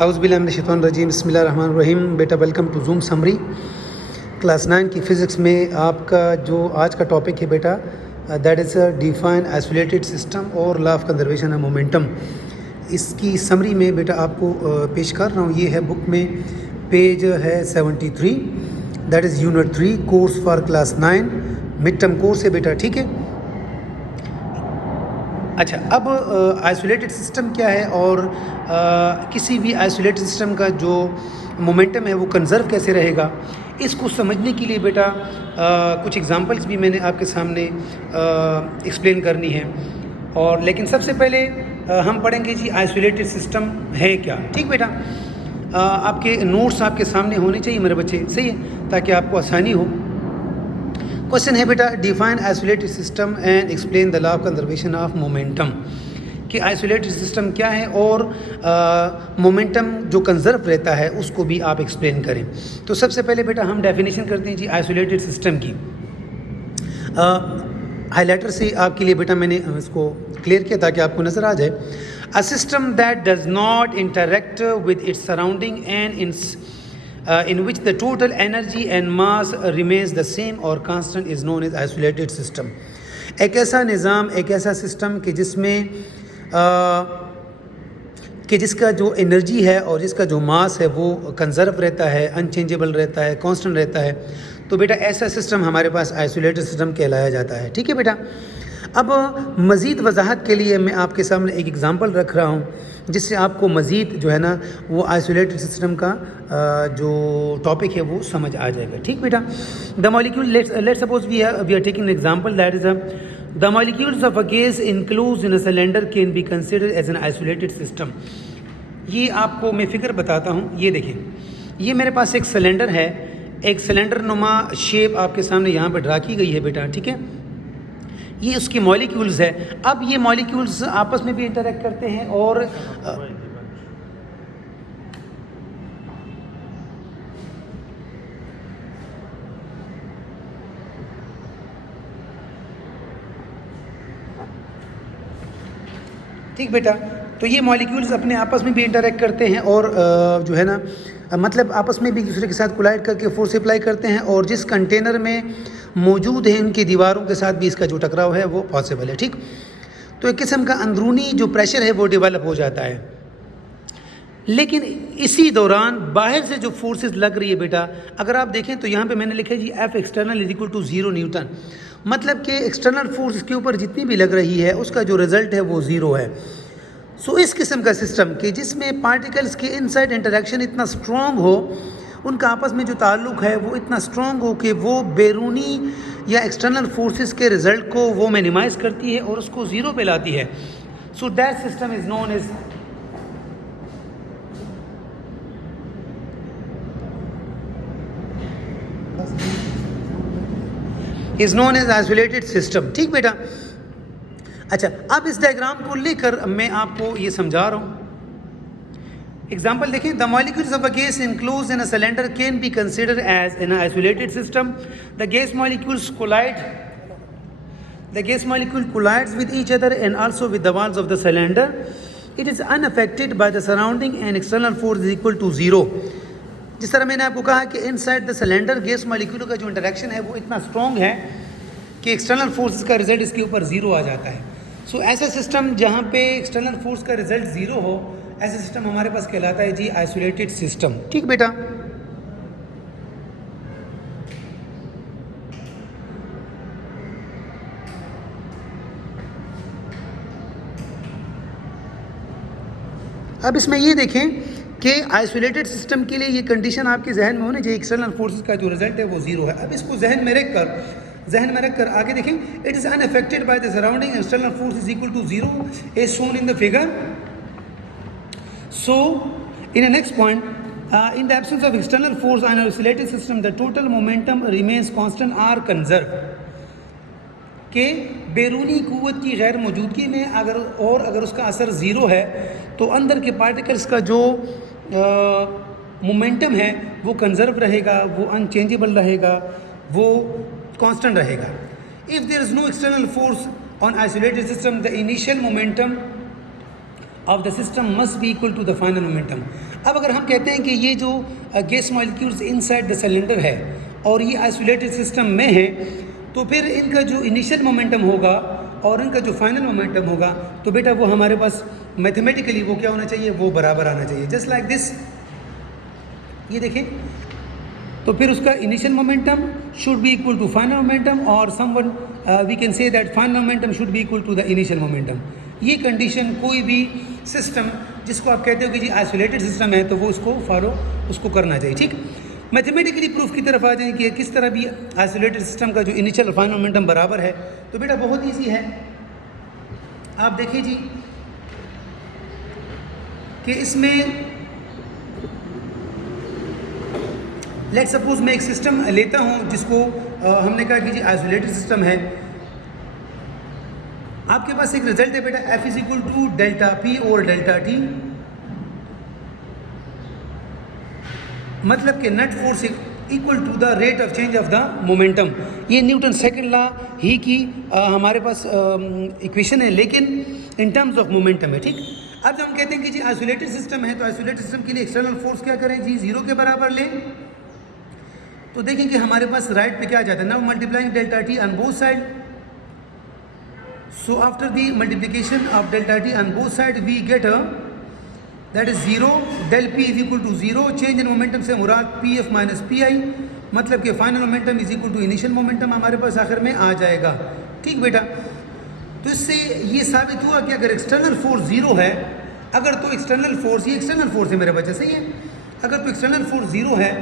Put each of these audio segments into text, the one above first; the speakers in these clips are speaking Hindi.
औज़ुबिल्लाहिमिनश्शैतानिर्रजीम बिस्मिल्लाहिर्रहमानिर्रहीम। बेटा welcome to zoom summary. Class 9 की फ़िज़िक्स में आपका जो आज का टॉपिक है बेटा that is define isolated system और law of conservation of momentum. इसकी समरी में बेटा आपको पेश कर रहा हूँ। ये है बुक में, पेज है 73, that is unit 3, course for class 9, mid term course है बेटा, ठीक है। अच्छा, अब आइसोलेटेड सिस्टम क्या है और किसी भी आइसोलेटेड सिस्टम का जो मोमेंटम है वो कंज़र्व कैसे रहेगा, इसको समझने के लिए बेटा कुछ एग्जांपल्स भी मैंने आपके सामने एक्सप्लेन करनी है। और लेकिन सबसे पहले हम पढ़ेंगे जी आइसोलेटेड सिस्टम है क्या, ठीक बेटा। आपके नोट्स आपके सामने होने चाहिए मेरे बच्चे, सही है, ताकि आपको आसानी हो। क्वेश्चन है बेटा, define isolated system and explain the law of conservation of momentum. कि आइसोलेटेड सिस्टम क्या है और मोमेंटम जो कंजर्व रहता है उसको भी आप एक्सप्लेन करें। तो सबसे पहले बेटा हम डेफिनेशन करते हैं जी आइसोलेटेड सिस्टम की। हाईलाइटर से आपके लिए बेटा मैंने इसको क्लियर किया ताकि आपको नज़र आ जाए। A system that does not interact with its surrounding and in which the total energy and mass remains the same or constant is known as isolated system। एक ऐसा निज़ाम, एक ऐसा सिस्टम कि जिसमें कि जिसका जो एनर्जी है और जिसका जो मास है वो कंजर्व रहता है, अनचेंजेबल रहता है, कांस्टेंट रहता है। तो बेटा ऐसा सिस्टम हमारे पास आइसोलेटेड सिस्टम कहलाया जाता है, ठीक है बेटा। अब मज़ीद वजाहत के लिए मैं आपके सामने एक एग्ज़ाम्पल रख रहा हूँ जिससे आपको मज़ीद जो है ना वो आइसोलेटेड सिस्टम का जो टॉपिक है वो समझ आ जाएगा, ठीक बेटा। The molecule, let's suppose we are taking an example that is the molecules of a gas includes in a cylinder can be considered as an isolated system. ये आपको मैं फिगर बताता हूँ। ये देखें, ये मेरे पास एक सिलेंडर है, एक सिलेंडर नुमा शेप आपके सामने यहाँ पर ड्रा की गई है बेटा, ठीक है। ये उसके मॉलिक्यूल्स है। अब ये मॉलिक्यूल्स आपस में भी इंटरेक्ट करते हैं और ठीक बेटा। तो ये मॉलिक्यूल्स अपने आपस में भी इंटरेक्ट करते हैं और जो है ना मतलब आपस में भी एक दूसरे के साथ कोलाइड करके फोर्स अप्लाई करते हैं और जिस कंटेनर में मौजूद है इनकी दीवारों के साथ भी इसका जो टकराव है वो पॉसिबल है, ठीक। तो एक किस्म का अंदरूनी जो प्रेशर है वो डेवलप हो जाता है। लेकिन इसी दौरान बाहर से जो फोर्सेस लग रही है बेटा, अगर आप देखें तो यहाँ पे मैंने लिखा है जी F external is equal to 0 newton. मतलब कि एक्सटर्नल फोर्स के ऊपर जितनी भी लग रही है उसका जो रिजल्ट है वो 0 है। सो इस किस्म का सिस्टम कि जिसमें पार्टिकल्स के इनसाइड इंटरेक्शन इतना स्ट्रॉन्ग हो, उनका आपस में जो ताल्लुक़ है वो इतना स्ट्रॉन्ग हो कि वो बैरूनी या एक्सटर्नल फोर्सेस के रिज़ल्ट को वो मिनिमाइज़ करती है और उसको ज़ीरो पे लाती है। So that system is known as isolated system, ठीक बेटा। अच्छा, अब इस डायग्राम को लेकर मैं आपको ये समझा रहा हूँ। एग्जाम्पल देखें, the molecules of a gas enclosed in a cylinder can be considered as an isolated system. The gas molecules collides with each other and also with the walls of the cylinder. It is unaffected by the surrounding and external force is equal to 0। जिस तरह मैंने आपको कहा कि inside the cylinder gas molecule का जो इंटरेक्शन है वो इतना स्ट्रॉन्ग है कि एक्सटर्नल फोर्सेस का रिजल्ट इसके ऊपर 0 आ जाता है। सो ऐसा सिस्टम जहाँ पे एक्सटर्नल फोर्स का रिजल्ट 0 हो, ऐसा सिस्टम हमारे पास कहलाता है जी आइसोलेटेड सिस्टम, ठीक बेटा। अब इसमें ये देखें कि आइसोलेटेड सिस्टम के लिए ये कंडीशन आपके जहन में होनी चाहिए, एक्सटर्नल फोर्सेस का जो रिजल्ट है वो 0 है। अब इसको जहन में रखकर आगे देखें, it is unaffected by the surrounding external force is equal to 0 as shown in the figure. So in the next point, in the absence of external force on isolated system the total momentum remains constant or conserve. कि बैरूनी क़ुव्वत की गैर मौजूदगी में अगर उसका असर 0 है तो अंदर के पार्टिकल्स का जो मोमेंटम है वो कंजर्व रहेगा, वो अनचेंजेबल रहेगा, वो कांस्टेंट रहेगा। If there is no external force on isolated system the initial momentum of the system must be equal to the final momentum. अब अगर हम कहते हैं कि ये जो gas molecules inside the cylinder है और ये आइसोलेटेड सिस्टम में है, तो फिर इनका जो इनिशियल मोमेंटम होगा और इनका जो फाइनल मोमेंटम होगा, तो बेटा वो हमारे पास मैथमेटिकली वो क्या होना चाहिए, वो बराबर आना चाहिए। जस्ट लाइक दिस, ये देखिए, तो फिर उसका initial momentum should be equal to final momentum और someone we can say that final momentum should be equal to the initial momentum. ये कंडीशन कोई भी सिस्टम जिसको आप कहते हो कि जी आइसोलेटेड सिस्टम है, तो वो उसको करना चाहिए। ठीक, मैथमेटिकली प्रूफ की तरफ आ जाए कि किस तरह भी आइसोलेटेड सिस्टम का जो इनिशियल और फाइनल मोमेंटम बराबर है, तो बेटा बहुत ईजी है। आप देखिए जी कि इसमें लेट्स सपोज मैं एक सिस्टम लेता हूं जिसको हमने कहा कि जी आइसोलेटेड सिस्टम है। आपके पास एक रिजल्ट है बेटा, F is equal to delta P और डेल्टा T, मतलब कि net force equal to the rate of change of the momentum. ये न्यूटन सेकंड लॉ ही की हमारे पास इक्वेशन है, लेकिन इन टर्म्स ऑफ मोमेंटम है। ठीक, अब जब हम कहते हैं कि जी आइसोलेटेड सिस्टम है, तो आइसोलेटेड सिस्टम के लिए एक्सटर्नल फोर्स क्या करें जी, 0 के बराबर लें। तो देखें कि हमारे पास राइट पे क्या आ जाता है, now multiplying delta T on both side. So after the multiplication of delta T on both sides, we get a that is 0, del P is equal to 0, change in momentum से मुराद PF minus PI, मतलब कि final momentum is equal to initial momentum हमारे पास आखिर में आ जाएगा। ठीक बेटा, तो इससे ये साबित हुआ कि अगर एक्सटर्नल फोर्स 0 है, अगर तो एक्सटर्नल फोर्स, ये एक्सटर्नल फोर्स है मेरे बच्चे, सही है, अगर तो एक्सटर्नल फोर्स 0 है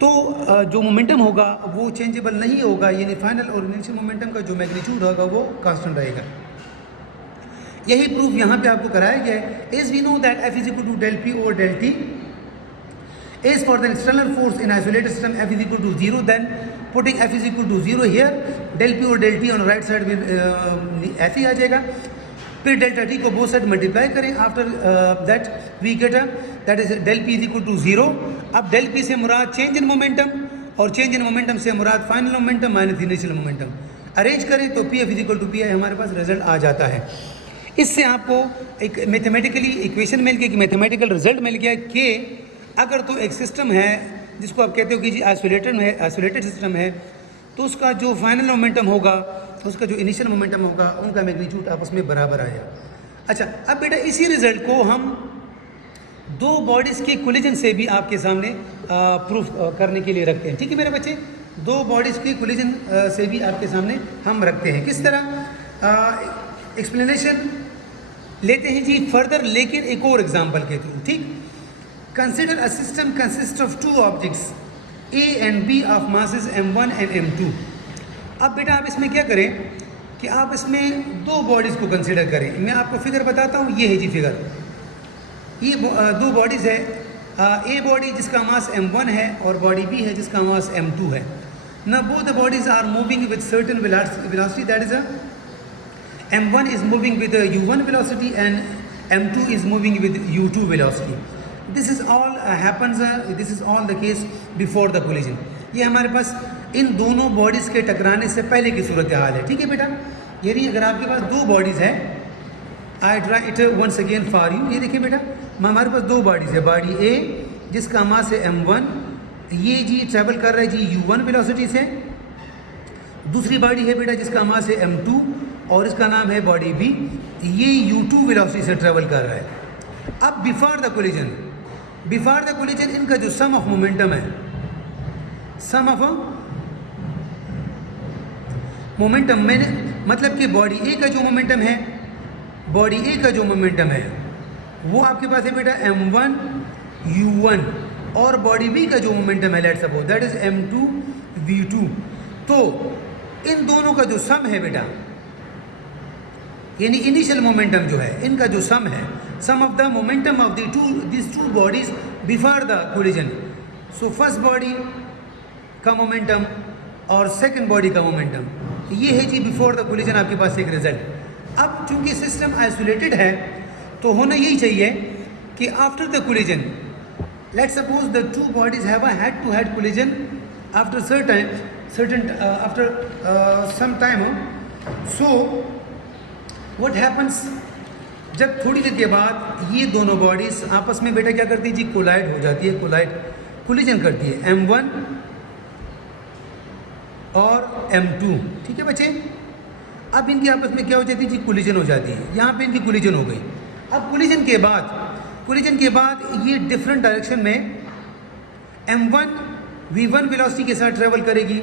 तो जो मोमेंटम होगा वो चेंजेबल नहीं होगा, यानी फाइनल और इनिशियल मोमेंटम का जो मैग्नीट्यूड होगा वो कांस्टेंट रहेगा। यही प्रूफ यहाँ पे आपको कराया गया है। As we know that F is equal to del P और del T, as for the external force in isolated system F is equal to 0, then putting F is equal to 0 here, del P और del T on right side में F ही आ जाएगा। फिर डेल्टा T को बोथ साइड मल्टीप्लाई करें, after that we get that is del P is equal to 0। अब डेल P से मुराद चेंज इन मोमेंटम और चेंज इन मोमेंटम से मुराद final momentum minus initial momentum. Arrange करें तो PF is equal to PI हमारे पास रिजल्ट आ जाता है। इससे आपको एक मैथमेटिकली इक्वेशन मिल गई, कि मैथमेटिकल रिजल्ट मिल गया कि अगर तो एक सिस्टम है जिसको आप कहते हो कि जी आइसोलेटेड सिस्टम है, तो उसका जो फाइनल मोमेंटम होगा, उसका जो इनिशियल मोमेंटम होगा, उनका मैग्नीट्यूड आपस में बराबर आया। अच्छा, अब बेटा इसी रिजल्ट को हम दो बॉडीज़ के कोलिजन से भी आपके सामने प्रूफ करने के लिए रखते हैं। ठीक है मेरे बच्चे, दो बॉडीज़ के कोलिजन से भी आपके सामने हम रखते हैं। किस तरह एक्सप्लेनेशन लेते हैं जी फर्दर, लेकिन एक और एग्जांपल के थ्रू। ठीक, consider a system consist of two objects A and B of masses M1 and M2। अब बेटा आप इसमें क्या करें कि आप इसमें दो बॉडीज़ को कंसिडर करें। मैं आपको फिगर बताता हूँ, ये है जी फिगर, ये दो बॉडीज़ है, ए बॉडी जिसका मास M1 है और बॉडी B है जिसका मास M2 है। ना both the bodies are moving with certain velocity, that is M1 is moving with a U1 velocity and M2 is moving with U2 velocity. This is all this is all the case before the collision. ये हमारे पास इन दोनों बॉडीज़ के टकराने से पहले की सूरत हाल है। ठीक है बेटा, यानी अगर आपके पास दो बॉडीज़ है, I try it once again for you. ये देखिए बेटा, हमारे पास दो बॉडीज़ है, बॉडी A जिसका मास है M1, ये जी ट्रेवल कर रहा है जी U1 वेलोसिटी से। दूसरी बॉडी है बेटा जिसका मास है M2 और इसका नाम है बॉडी B, ये U2 वेलोसिटी से ट्रेवल कर रहा है। अब बिफोर द कोलिजन इनका जो सम ऑफ मोमेंटम है, सम ऑफ मोमेंटम मैंने मतलब कि बॉडी A का जो मोमेंटम है, बॉडी A का जो मोमेंटम है वो आपके पास है बेटा M1 U1 और बॉडी B का जो मोमेंटम है let's suppose that is M2 V2। तो इन दोनों का जो सम है बेटा, यानी इनिशियल मोमेंटम जो है, इनका जो सम है, sum of the momentum of this two bodies before the collision. So first body का मोमेंटम और सेकंड बॉडी का मोमेंटम, ये है जी बिफोर द कोलिजन आपके पास एक रिजल्ट। अब चूंकि सिस्टम आइसोलेटेड है तो होना यही चाहिए कि after the collision, let's suppose the two bodies have a head to head collision after some time. So what happens जब थोड़ी देर के बाद ये दोनों बॉडीज आपस में बेटा क्या करती है जी, कोलाइड हो जाती है, कोलिजन करती है M1 और M2, ठीक है बच्चे। अब इनकी आपस में क्या हो जाती है जी, कोलिजन हो जाती है। यहाँ पे इनकी कोलिजन हो गई। अब कोलिजन के बाद ये डिफरेंट डायरेक्शन में M1 V1 वेलोसिटी के साथ ट्रेवल करेगी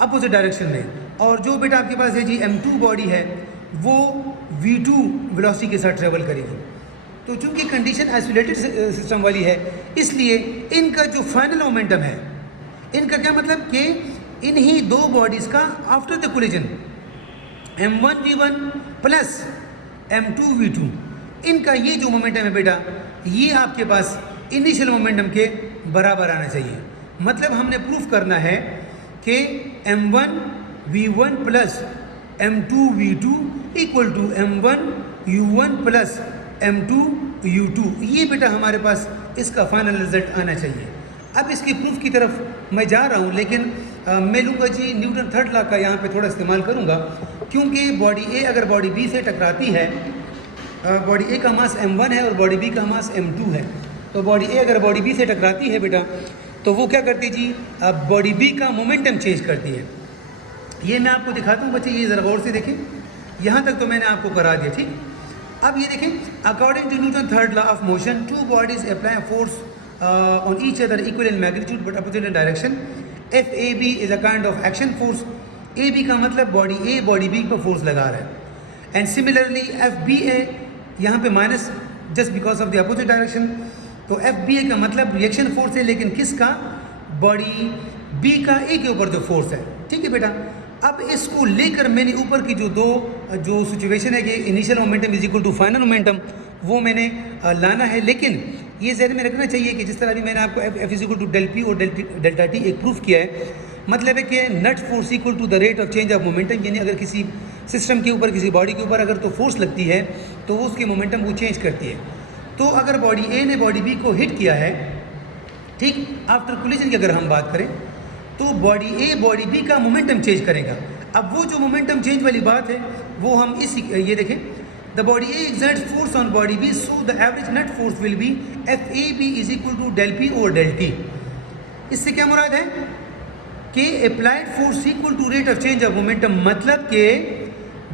अपोजिट डायरेक्शन में, और जो बेटा आपके पास है जी M2 बॉडी है वो V2 वेलोसिटी के साथ ट्रेवल करेगी। तो चूंकि कंडीशन आइसोलेटेड सिस्टम वाली है, इसलिए इनका जो फाइनल मोमेंटम है, इनका क्या मतलब कि इन्हीं दो बॉडीज़ का after the collision M1 V1 plus M2 V2, इनका ये जो मोमेंटम है बेटा, ये आपके पास इनिशियल मोमेंटम के बराबर आना चाहिए। मतलब हमने प्रूफ करना है कि M1 V1 plus M2 V2 equal to M1 U1 plus M2 U2, ये बेटा हमारे पास इसका फाइनल रिजल्ट आना चाहिए। अब इसकी प्रूफ की तरफ मैं जा रहा हूँ, लेकिन मैं लूँगा जी न्यूटन थर्ड लॉ का यहाँ पे थोड़ा इस्तेमाल करूँगा, क्योंकि बॉडी ए अगर बॉडी बी से टकराती है, बॉडी ए का मास M1 है और बॉडी बी का मास M2 है, तो बॉडी ए अगर बॉडी बी से टकराती है बेटा, तो वो क्या करती है जी, बॉडी बी का मोमेंटम चेंज करती है। ये मैं आपको दिखाता हूँ बच्चे, ये ज़रा गौर से देखें, यहाँ तक तो मैंने आपको करा दिया, ठीक। अब ये देखें, according to Newton third law of motion, two bodies apply force on each other equal in magnitude but opposite in direction. FAB is a kind of action force. AB का मतलब बॉडी A बॉडी B पर फोर्स लगा रहा है, एंड सिमिलरली FBA यहाँ पे minus just because of the opposite direction. तो FBA का मतलब रिएक्शन फोर्स है, लेकिन किसका, बॉडी B का A के ऊपर जो फोर्स है, ठीक है बेटा। अब इसको लेकर मैंने ऊपर की जो सिचुएशन है कि initial momentum is equal to final momentum, वो मैंने लाना है। लेकिन ये जहन में रखना चाहिए कि जिस तरह अभी मैंने आपको F is equal to del P और डेल्टा टी एक प्रूफ किया है, मतलब है कि net force equal to the rate of change of momentum, यानी अगर किसी सिस्टम के ऊपर, किसी बॉडी के ऊपर अगर तो फोर्स लगती है तो वो उसके मोमेंटम को चेंज करती है। तो अगर बॉडी ए ने बॉडी बी को हिट किया है, ठीक, आफ्टर कोलिजन की अगर हम बात करें, तो बॉडी ए बॉडी बी का मोमेंटम चेंज करेगा। अब वो जो मोमेंटम चेंज वाली बात है वो हम ये देखें, the body A exerts force on body B, so the average net force will be FAB is equal to del P over del T. इससे क्या मुराद है कि applied force equal to rate of change of momentum, मतलब कि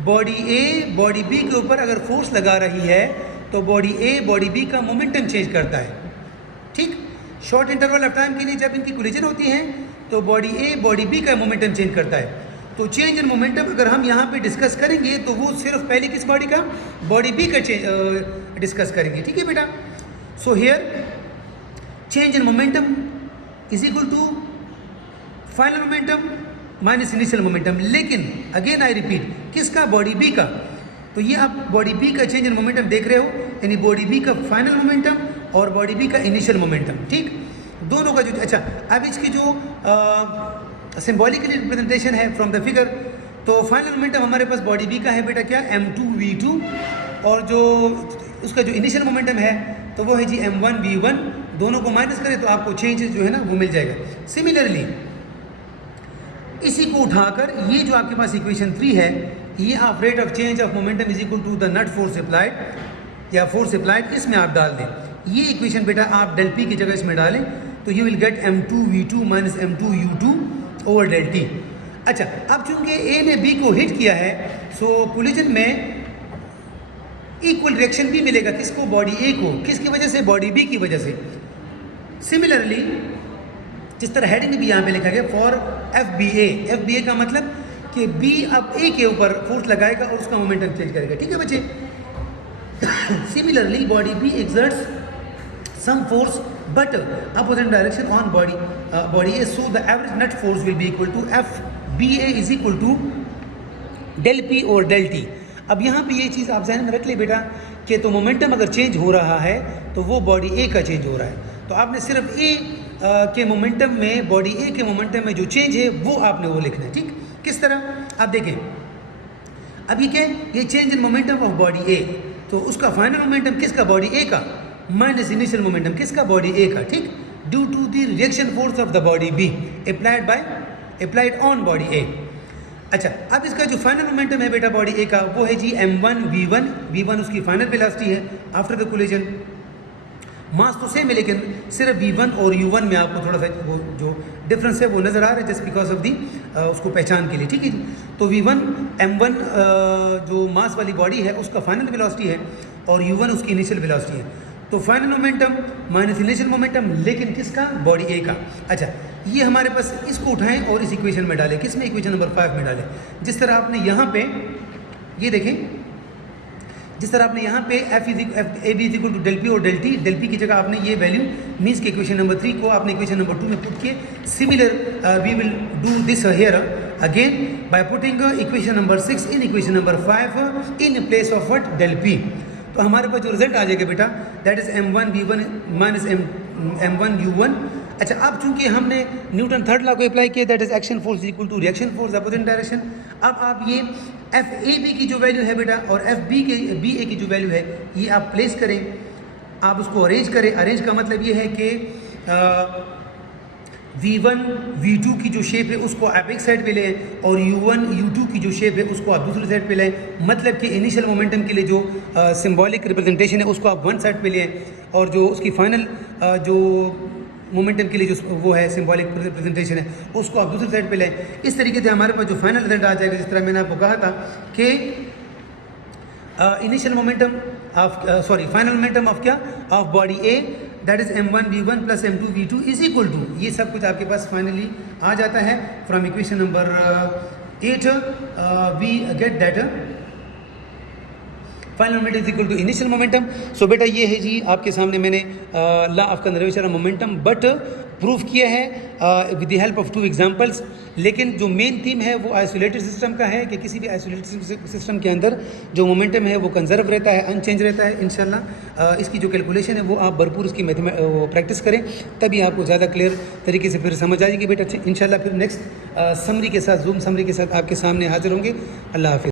बॉडी ए बॉडी बी के ऊपर अगर फोर्स लगा रही है तो बॉडी ए बॉडी बी का मोमेंटम चेंज करता है, ठीक। शॉर्ट इंटरवल ऑफ टाइम के लिए जब इनकी कोलिजन होती है तो बॉडी ए बॉडी बी का मोमेंटम चेंज करता है। तो चेंज इन मोमेंटम अगर हम यहाँ पे डिस्कस करेंगे तो वो सिर्फ पहले किस बॉडी का, बॉडी बी का डिस्कस करेंगे, ठीक है बेटा। So here change in momentum is equal to final momentum minus initial momentum, लेकिन अगेन आई रिपीट, किसका, बॉडी बी का। तो ये आप बॉडी बी का चेंज इन मोमेंटम देख रहे हो, यानी बॉडी बी का फाइनल मोमेंटम और बॉडी बी का इनिशियल मोमेंटम, ठीक, दोनों का जो। अच्छा, अब इसकी जो सिम्बॉलिकली रिप्रेजेंटेशन है फ्रॉम द फिगर, तो फाइनल मोमेंटम हमारे पास बॉडी बी का है बेटा क्या, M2 V2, और जो उसका जो इनिशियल मोमेंटम है तो वो है जी M1 V1। दोनों को माइनस करें तो आपको चेंज जो है ना वो मिल जाएगा। सिमिलरली इसी को उठाकर ये जो आपके पास इक्वेशन 3 है, ये आप rate of change of momentum is equal to the net force applied या फोर्स अप्लाइड, इसमें आप डाल दें। ये इक्वेशन बेटा आप डेल पी की जगह इसमें डालें तो you will get M2 V2 minus M2 U2 over del T. अच्छा, अब चूंकि ए ने बी को हिट किया है, सो कोलिजन में इक्वल रिएक्शन भी मिलेगा किसको, बॉडी ए को, किसकी वजह से, बॉडी बी की वजह से। सिमिलरली जिस तरह हेडिंग भी यहाँ पे लिखा गया फॉर FBA का मतलब कि बी अब ए के ऊपर फोर्स लगाएगा और उसका मोमेंटम चेंज करेगा, ठीक है बच्चे। Similarly body B exerts some force but opposite direction on body A, so the average net force will be equal to FBA is equal to del P और del T। अब यहाँ पे ये चीज़ आप ध्यान में रख ले बेटा कि तो मोमेंटम अगर चेंज हो रहा है तो वो बॉडी ए का चेंज हो रहा है, तो आपने सिर्फ ए के मोमेंटम में, बॉडी ए के मोमेंटम में जो चेंज है वो आपने वो लिखना है, ठीक। किस तरह, आप देखें, अब ये क्या, ये change in momentum of body A, तो उसका फाइनल मोमेंटम किसका, बॉडी ए का, माइनस इनिशियल मोमेंटम किसका, बॉडी ए का, ठीक, due to the reaction force of the body B applied on body A. अच्छा, अब इसका जो फाइनल मोमेंटम है बेटा बॉडी ए का, वो है जी m1 v1, v1 उसकी फाइनल वेलोसिटी है आफ्टर द कोलिजन। मास तो सेम है, लेकिन सिर्फ v1 और u1 में आपको थोड़ा सा वो जो डिफरेंस है वो नज़र आ रहा है, जस्ट बिकॉज ऑफ दी उसको पहचान के लिए, ठीक है जी। तो v1 m1 जो मास वाली बॉडी है उसका फाइनल वेलोसिटी है और u1 उसकी इनिशियल वेलोसिटी है। तो final momentum minus initial momentum, लेकिन किसका? बॉडी ए का। अच्छा, ये हमारे पास, इसको उठाएं और इस इक्वेशन में डालें। किस में? इक्वेशन नंबर 5 में डालें। जिस तरह आपने यहाँ पे ये देखें, जिस तरह आपने यहाँ पे A B is equal to del P और डेल पी की जगह आपने ये वैल्यू मीन्स के इक्वेशन नंबर 3 को आपने इक्वेशन नंबर 2 में पुट किए। Similar we will do this here again by putting equation number 6 in equation number 5 in place of what? Del P. तो हमारे पास जो रिजल्ट आ जाएगा बेटा, that is m1 v1 minus m1 u1। अच्छा, अब चूंकि हमने न्यूटन थर्ड लॉ को अप्लाई किया, that is action force equal to reaction force opposite direction. अब आप ये एफ ए बी की जो वैल्यू है बेटा और एफ बी ए की जो वैल्यू है, ये आप प्लेस करें, आप उसको अरेंज करें। अरेंज का मतलब ये है कि v1 v2 की जो शेप है उसको आप एक साइड पे लें और u1 u2 की जो शेप है उसको आप दूसरी साइड पे लें। मतलब कि इनिशियल मोमेंटम के लिए जो सिंबॉलिक रिप्रेजेंटेशन है उसको आप वन साइड पे लें और जो उसकी फाइनल जो मोमेंटम के लिए जो वो है सिंबॉलिक रिप्रेजेंटेशन है उसको आप दूसरी साइड पे लें। इस तरीके से हमारे पास जो फाइनल रिजल्ट आ जाएगा, जिस तरह मैंने आपको कहा था कि initial momentum of final momentum of क्या? Of body A, that is m1 v1 plus m2 v2 is equal to, ये सब कुछ आपके पास फाइनली आ जाता है from equation number 8 we get that final momentum is equal to initial momentum. So बेटा ये है जी आपके सामने मैंने law of conservation of momentum but proof किया है with the help of 2 examples. लेकिन जो मेन थीम है वो आइसोलेटेड सिस्टम का है कि किसी भी आइसोलेटेड सिस्टम के अंदर जो मोमेंटम है वो कंजर्व रहता है, अनचेंज रहता है। इंशाल्लाह इसकी जो कैलकुलेशन है वो आप भरपूर इसकी प्रैक्टिस करें, तभी आपको ज़्यादा क्लियर तरीके से फिर समझ आ जाएगी बेटा। इंशाल्लाह फिर नेक्स्ट समरी के साथ, जूम समरी के साथ आपके सामने हाजिर होंगे। अल्लाह हाफिज़।